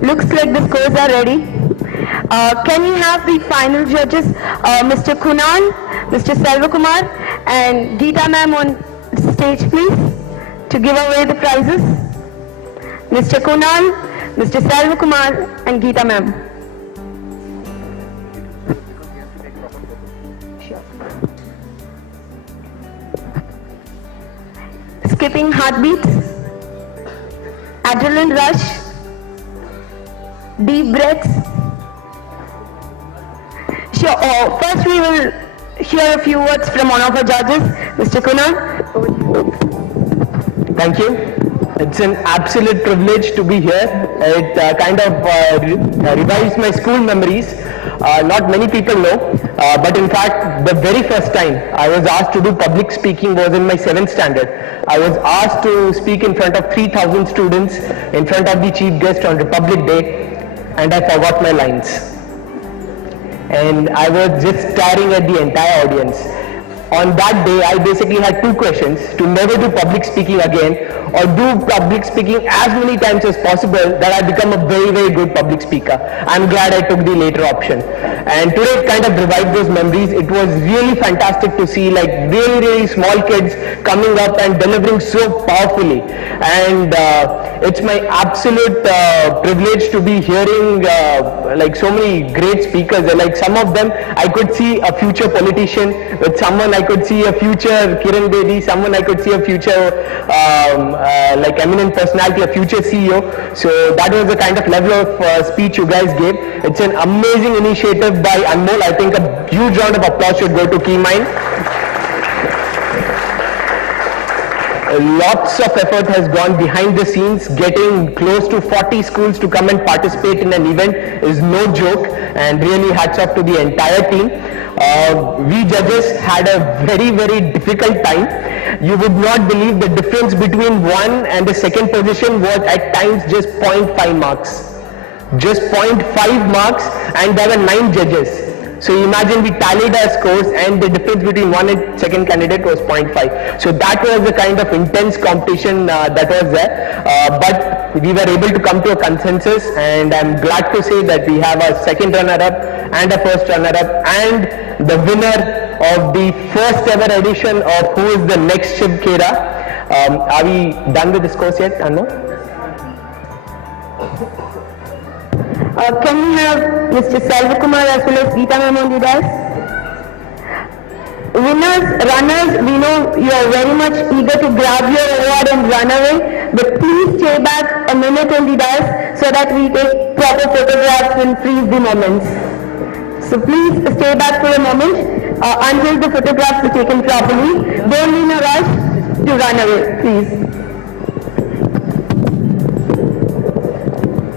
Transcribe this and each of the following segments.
Looks like the scores are ready. Can we have the final judges, Mr. Kunal, Mr. Selvakumar, and Geeta ma'am on stage, please, to give away the prizes? Mr. Kunal, Mr. Selvakumar, and Geeta ma'am. Skipping heartbeats, adrenaline rush, deep breaths. Sure. First, we will hear a few words from one of our judges, Mr. Kunal. Thank you. It's an absolute privilege to be here. It kind of revives my school memories. Not many people know, but in fact, the very first time I was asked to do public speaking was in my 7th standard. I was asked to speak in front of 3,000 students in front of the chief guest on Republic Day, and I forgot my lines. And I was just staring at the entire audience. On that day, I basically had 2 questions: to never do public speaking again, or do public speaking as many times as possible that I become a very, very good public speaker. I'm glad I took the later option. And today it kind of revived those memories. It was really fantastic to see like really, really small kids coming up and delivering so powerfully. And it's my absolute privilege to be hearing like so many great speakers. Like some of them, I could see a future politician. With someone I could see a future Kiran Bedi, someone I could see a future like eminent personality, a future CEO. So that was the kind of level of speech you guys gave. It's an amazing initiative by Anmol. I think a huge round of applause should go to KeyMind. Lots of effort has gone behind the scenes. Getting close to 40 schools to come and participate in an event is no joke, and really hats off to the entire team. We judges had a very, very difficult time. You would not believe the difference between one and the second position was at times just 0.5 marks. Just 0.5 marks, and there were 9 judges. So imagine we tallied our scores, and the difference between one and second candidate was 0.5. So that was the kind of intense competition that was there. But we were able to come to a consensus, and I'm glad to say that we have a second runner-up and a first runner-up, and the winner of the first ever edition of Who is the Next Shiv Khera. Are we done with the scores yet, Anu? Can we have Mr. Selvakumar as well as Geeta ma'am on the dais? Winners, runners, we know you are very much eager to grab your award and run away, but please stay back a minute on the dais so that we take proper photographs and freeze the moments. So please stay back for a moment until the photographs are taken properly. Don't be in a rush to run away, please.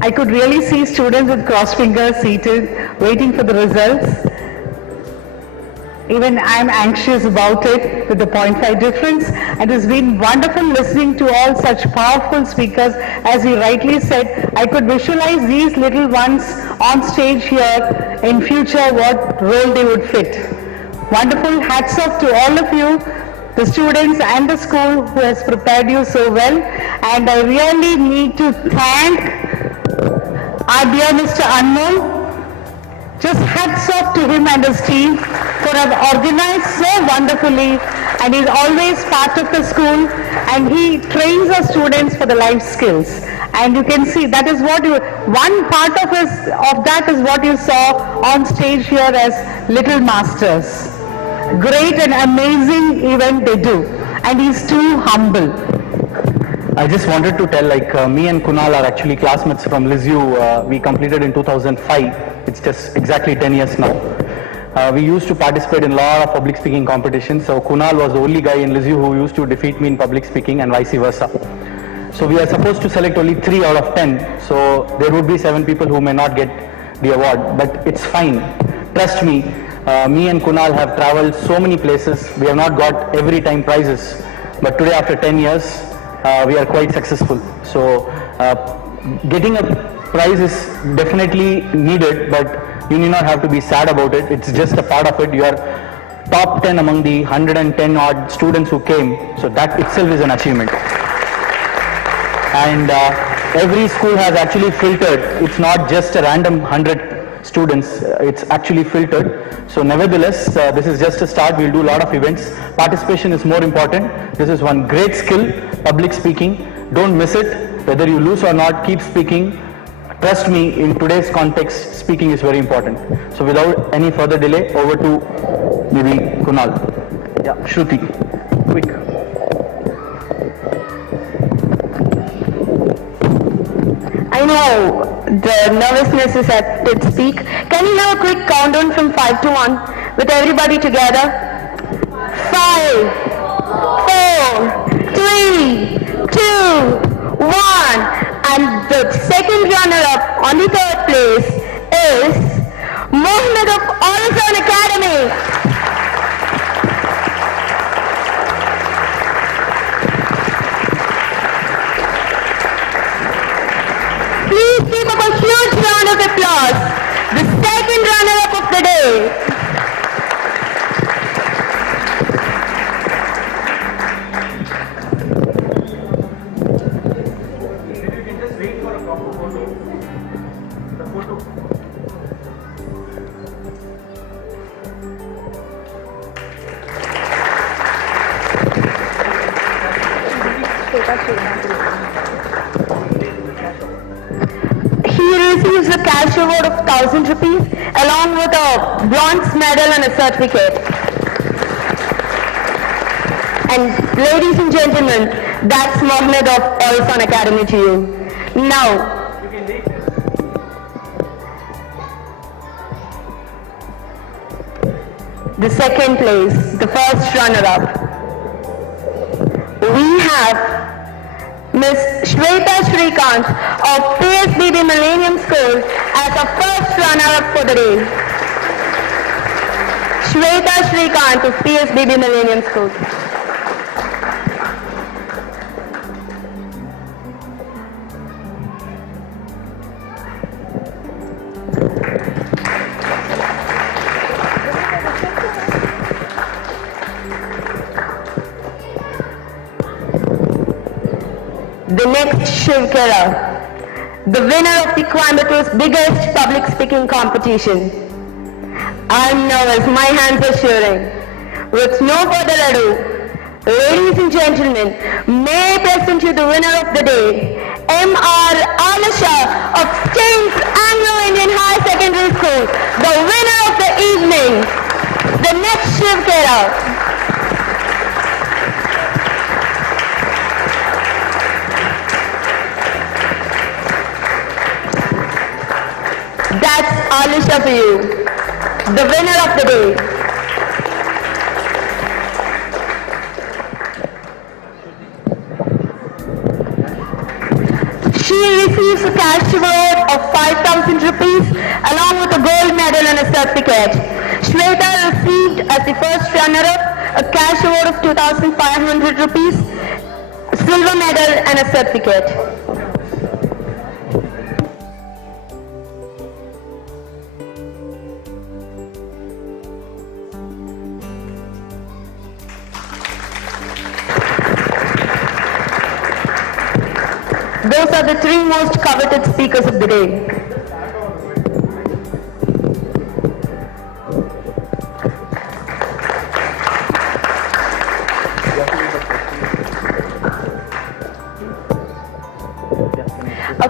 I could really see students with crossed fingers seated, waiting for the results. Even I'm anxious about it with the 0.5 difference. It has been wonderful listening to all such powerful speakers. As he rightly said, I could visualize these little ones on stage here in future, what role they would fit. Wonderful. Hats off to all of you, the students and the school who has prepared you so well. And I really need to thank our dear Mr. Anmol. Just hats off to him and his team for have organized so wonderfully, and he's always part of the school, and he trains our students for the life skills. And you can see that is what one part of that is what you saw on stage here as Little Masters. Great and amazing event they do, and he's too humble. I just wanted to tell, me and Kunal are actually classmates from LISU. We completed in 2005. It's just exactly 10 years now. We used to participate in a lot of public speaking competitions. So Kunal was the only guy in LISU who used to defeat me in public speaking, and vice versa. So we are supposed to select only 3 out of 10. So there would be 7 people who may not get the award, but it's fine. Trust me, me and Kunal have traveled so many places. We have not got every time prizes, but today after 10 years, we are quite successful. So getting a prize is definitely needed, but you need not have to be sad about it. It's just a part of it. You are top 10 among the 110 odd students who came. So that itself is an achievement. and every school has actually filtered. It's not just a random 100 students, it's actually filtered. So nevertheless, this is just a start. We'll do a lot of events. Participation is more important. This is one great skill, public speaking. Don't miss it. Whether you lose or not, keep speaking. Trust me, in today's context, speaking is very important. So without any further delay, over to maybe Kunal. Yeah, Shruti, quick. I know the nervousness is at its peak. Can you have a quick countdown from 5 to 1 with everybody together? 5, 4, 3, 2, 1. And the second runner-up on the third place is Mohammed of Horizon Academy. Please give up a huge round of applause. The second runner-up of the day. He receives a cash award of 1,000 rupees along with a bronze medal and a certificate. And ladies and gentlemen, that's Mohammed of Horizon Academy to you. Now, the second place, the first runner-up. We have Miss Shweta Shrikant of PSBB Millennium School as a first runner-up for the day. Shweta Shrikant of PSBB Millennium School. The next Shiv Kera, the winner of the Coimbator's biggest public speaking competition. I'm nervous, my hands are shivering. With no further ado, ladies and gentlemen, may I present you the winner of the day, M.R. Alisha of Staines Anglo-Indian High Secondary School, the winner of the evening. The next Shiv Kera. That's Alisha for you, the winner of the day. She receives a cash reward of 5,000 rupees along with a gold medal and a certificate. Shweta received as the first runner-up a cash award of 2,500 rupees, silver medal and a certificate. Those are the three most coveted speakers of the day.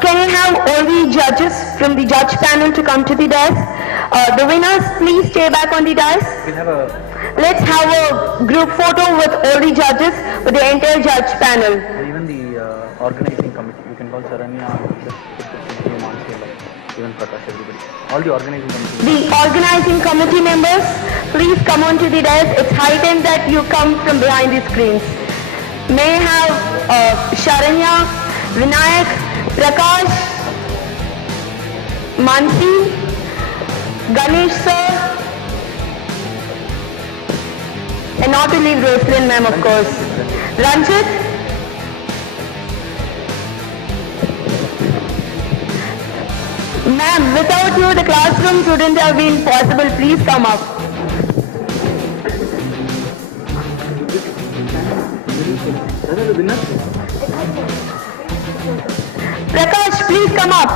Can I have all the judges from the judge panel to come to the dais? The winners, please stay back on the dais. Let's have a group photo with all the judges, with the entire judge panel. Even the organizing committee, you can call Saranya, even Prakash, everybody. All the organizing committee. The organizing committee members, please come on to the dais. It's high time that you come from behind the screens. May I have Sharanya, Vinayak, Prakash, Mansi, Ganesh sir, and not to leave Rosalyn ma'am, of course. Ranjit. Ma'am, without you the classrooms wouldn't have been possible. Please come up. please come up.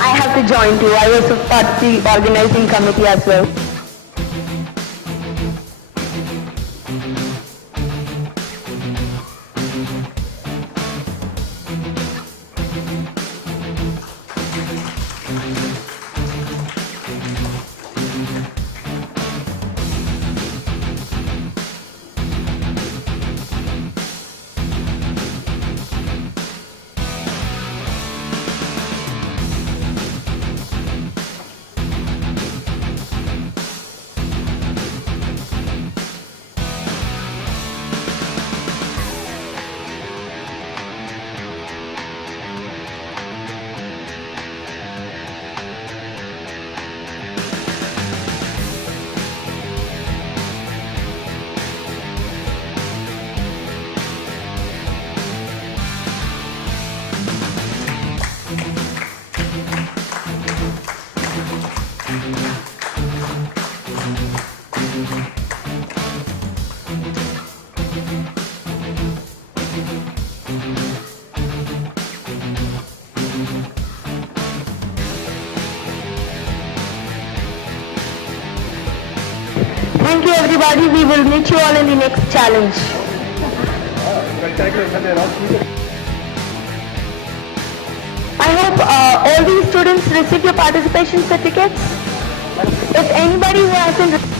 I have to join too. I was a part of the organizing committee as well. Thank you everybody. We will meet you all in the next challenge. I hope all these students received your participation certificates. If anybody who hasn't